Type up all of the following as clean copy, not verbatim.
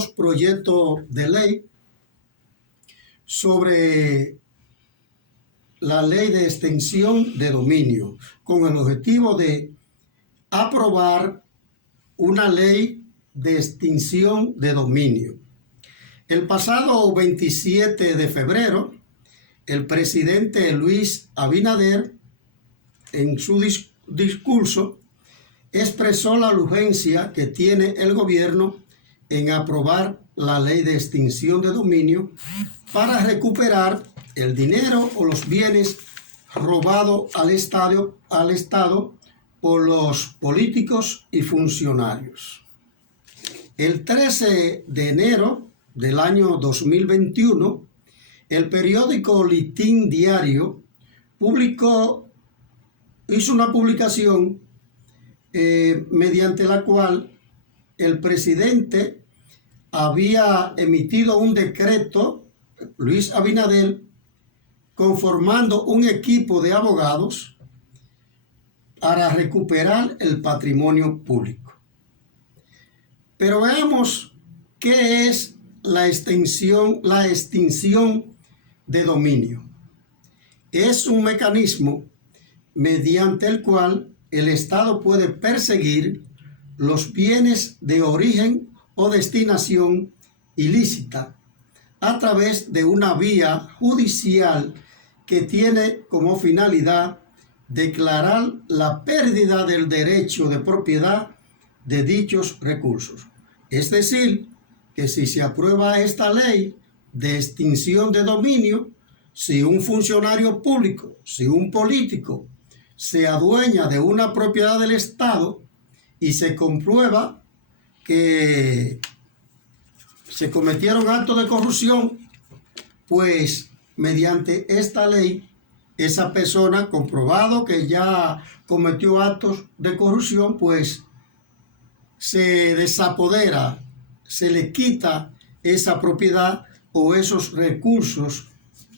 dos proyectos de ley sobre la ley de extensión de dominio, con el objetivo de aprobar una ley de extinción de dominio. El pasado 27 de febrero, el presidente Luis Abinader, en su discurso, expresó la urgencia que tiene el gobierno en aprobar la ley de extinción de dominio para recuperar el dinero o los bienes robados al Estado por los políticos y funcionarios. El 13 de enero del año 2021, el periódico Listín Diario hizo una publicación mediante la cual el presidente había emitido un decreto, Luis Abinader, conformando un equipo de abogados para recuperar el patrimonio público. Pero veamos qué es la extinción de dominio. Es un mecanismo mediante el cual el Estado puede perseguir los bienes de origen o destinación ilícita a través de una vía judicial que tiene como finalidad declarar la pérdida del derecho de propiedad de dichos recursos. Es decir, que si se aprueba esta ley de extinción de dominio, si un funcionario público, si un político se adueña de una propiedad del Estado y se comprueba que se cometieron actos de corrupción, pues mediante esta ley, esa persona, comprobado que ya cometió actos de corrupción, pues se desapodera, se le quita esa propiedad o esos recursos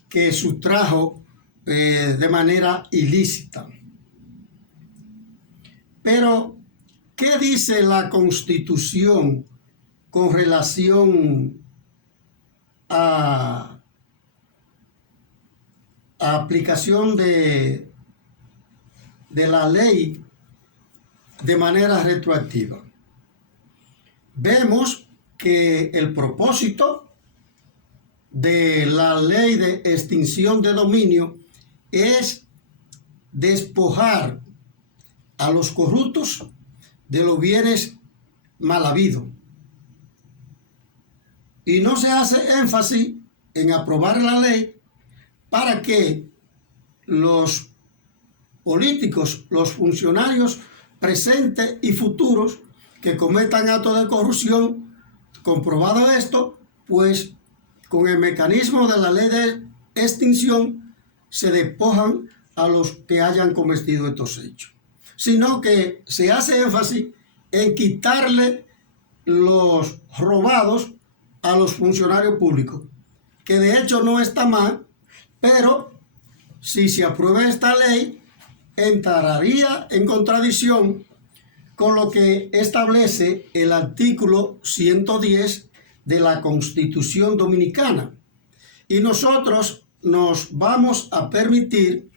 que sustrajo de manera ilícita. Pero, ¿qué dice la Constitución con relación a aplicación de la ley de manera retroactiva? Vemos que el propósito de la ley de extinción de dominio es despojar a los corruptos de los bienes mal habidos. Y no se hace énfasis en aprobar la ley para que los políticos, los funcionarios presentes y futuros que cometan actos de corrupción, comprobado esto, pues con el mecanismo de la ley de extinción se despojan a los que hayan cometido estos hechos, sino que se hace énfasis en quitarle los robados a los funcionarios públicos, que de hecho no está mal, pero si se aprueba esta ley, entraría en contradicción con lo que establece el artículo 110 de la Constitución Dominicana. Y nosotros nos vamos a permitir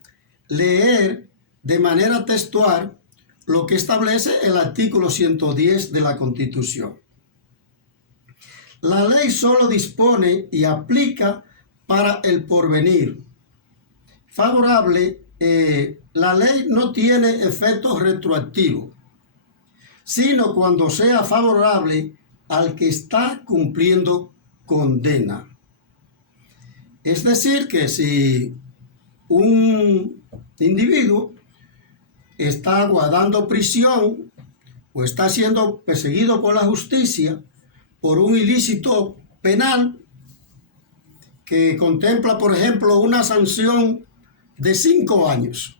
leer de manera textual lo que establece el artículo 110 de la Constitución. La ley solo dispone y aplica para el porvenir. Favorable, la ley no tiene efecto retroactivo, sino cuando sea favorable al que está cumpliendo condena. Es decir, que si un individuo está guardando prisión o está siendo perseguido por la justicia por un ilícito penal que contempla, por ejemplo, una sanción de 5 años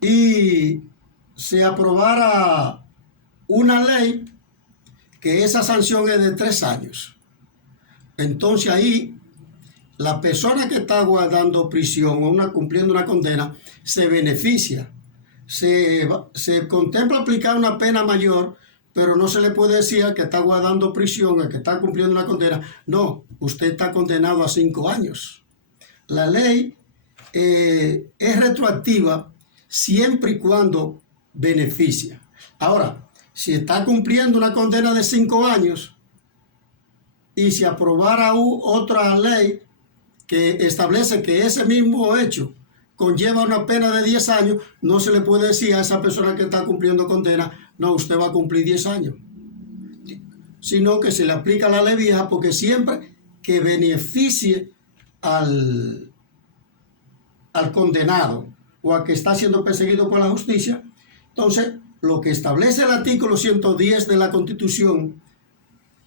y se aprobara una ley que esa sanción es de 3 años, entonces ahí la persona que está guardando prisión o cumpliendo una condena se beneficia. Se contempla aplicar una pena mayor pero no se le puede decir al que está guardando prisión, al que está cumpliendo una condena, no, usted está condenado a 5 años. La ley es retroactiva siempre y cuando beneficia. Ahora, si está cumpliendo una condena de 5 años y se aprobara otra ley que establece que ese mismo hecho conlleva una pena de 10 años, no se le puede decir a esa persona que está cumpliendo condena, no, usted va a cumplir 10 años. Sino que se le aplica la ley vieja, porque siempre que beneficie al condenado o al que está siendo perseguido por la justicia, entonces lo que establece el artículo 110 de la Constitución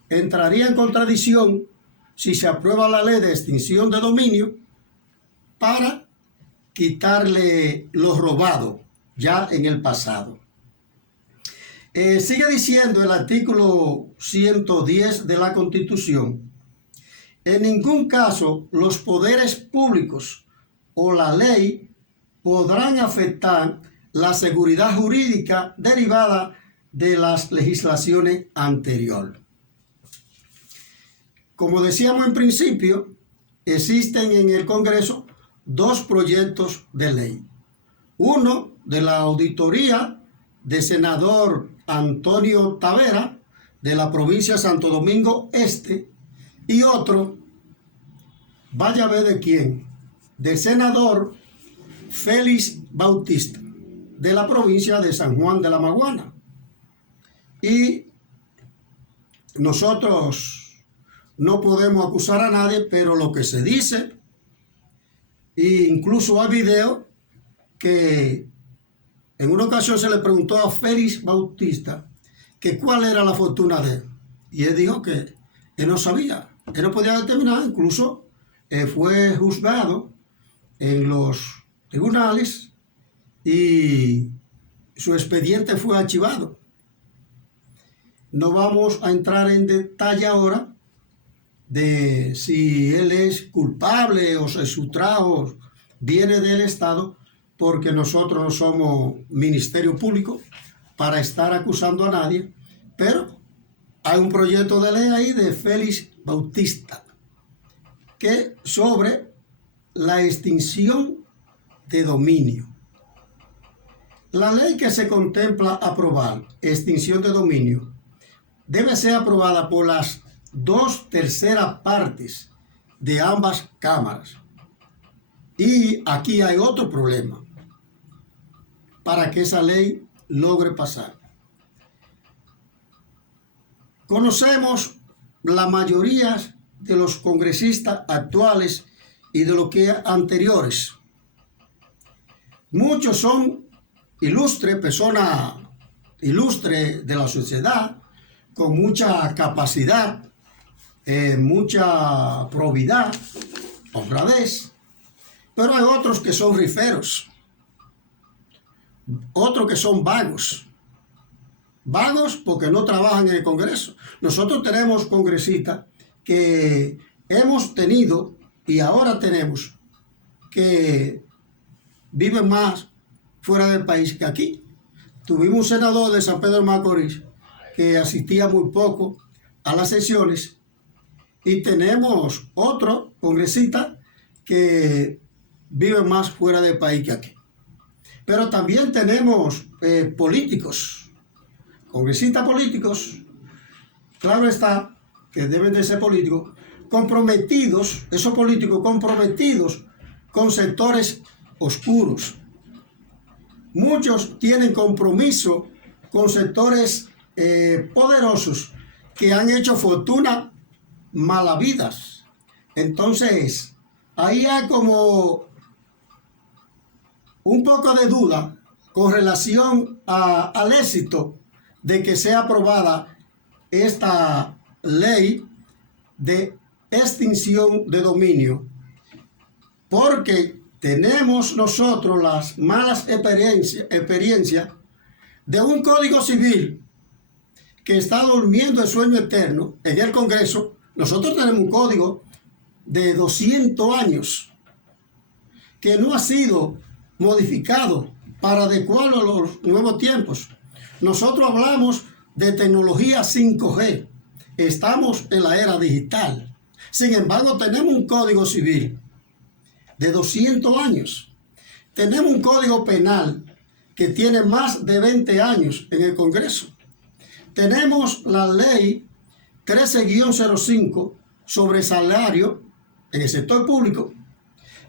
entraría en contradicción si se aprueba la ley de extinción de dominio para quitarle lo robado ya en el pasado. Sigue diciendo el artículo 110 de la Constitución: en ningún caso los poderes públicos o la ley podrán afectar la seguridad jurídica derivada de las legislaciones anteriores. Como decíamos en principio, existen en el Congreso 2 proyectos de ley. Uno de la auditoría del senador Antonio Tavera, de la provincia de Santo Domingo Este, y otro, vaya a ver de quién, del senador Félix Bautista, de la provincia de San Juan de la Maguana. Y nosotros no podemos acusar a nadie, pero lo que se dice, e incluso hay video que en una ocasión se le preguntó a Félix Bautista que cuál era la fortuna de él. Y él dijo que él no sabía, él no podía determinar. Incluso fue juzgado en los tribunales y su expediente fue archivado. No vamos a entrar en detalle ahora de si él es culpable o si su trabajo viene del Estado, porque nosotros no somos ministerio público para estar acusando a nadie, pero hay un proyecto de ley ahí de Félix Bautista que sobre la extinción de dominio. La ley que se contempla aprobar, extinción de dominio, debe ser aprobada por las 2/3 partes de ambas cámaras. Y aquí hay otro problema para que esa ley logre pasar. Conocemos la mayoría de los congresistas actuales y de los que anteriores. Muchos son ilustres, personas ilustres de la sociedad, con mucha capacidad, mucha probidad, honradez. Pero hay otros que son riferos, otros que son vagos. Vagos porque no trabajan en el Congreso. Nosotros tenemos congresistas que hemos tenido y ahora tenemos que viven más fuera del país que aquí. Tuvimos un senador de San Pedro de Macorís que asistía muy poco a las sesiones, y tenemos otro congresista que vive más fuera del país que aquí. Pero también tenemos políticos, congresistas políticos, claro está que deben de ser políticos, comprometidos, esos políticos comprometidos con sectores oscuros. Muchos tienen compromiso con sectores poderosos que han hecho fortuna malavidas. Entonces, ahí hay como un poco de duda con relación al éxito de que sea aprobada esta ley de extinción de dominio, porque tenemos nosotros las malas experiencias de un código civil que está durmiendo el sueño eterno en el Congreso. Nosotros tenemos un código de 200 años que no ha sido modificado para adecuarlo a los nuevos tiempos. Nosotros hablamos de tecnología 5G. Estamos en la era digital. Sin embargo, tenemos un código civil de 200 años. Tenemos un código penal que tiene más de 20 años en el Congreso. Tenemos la ley 13-05 sobre salario en el sector público,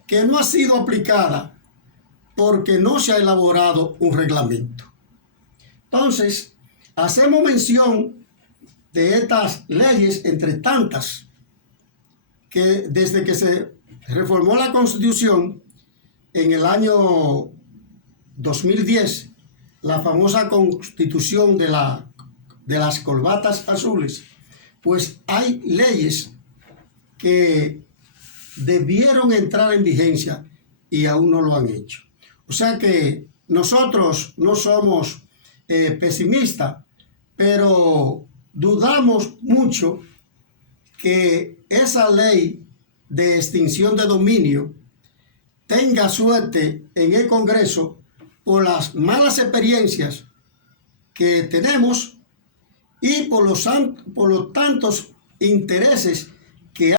que no ha sido aplicada porque no se ha elaborado un reglamento. Entonces, hacemos mención de estas leyes, entre tantas, que desde que se reformó la Constitución en el año 2010, la famosa Constitución de las corbatas azules, pues hay leyes que debieron entrar en vigencia y aún no lo han hecho. O sea que nosotros no somos pesimistas, pero dudamos mucho que esa ley de extinción de dominio tenga suerte en el Congreso por las malas experiencias que tenemos y por los tantos intereses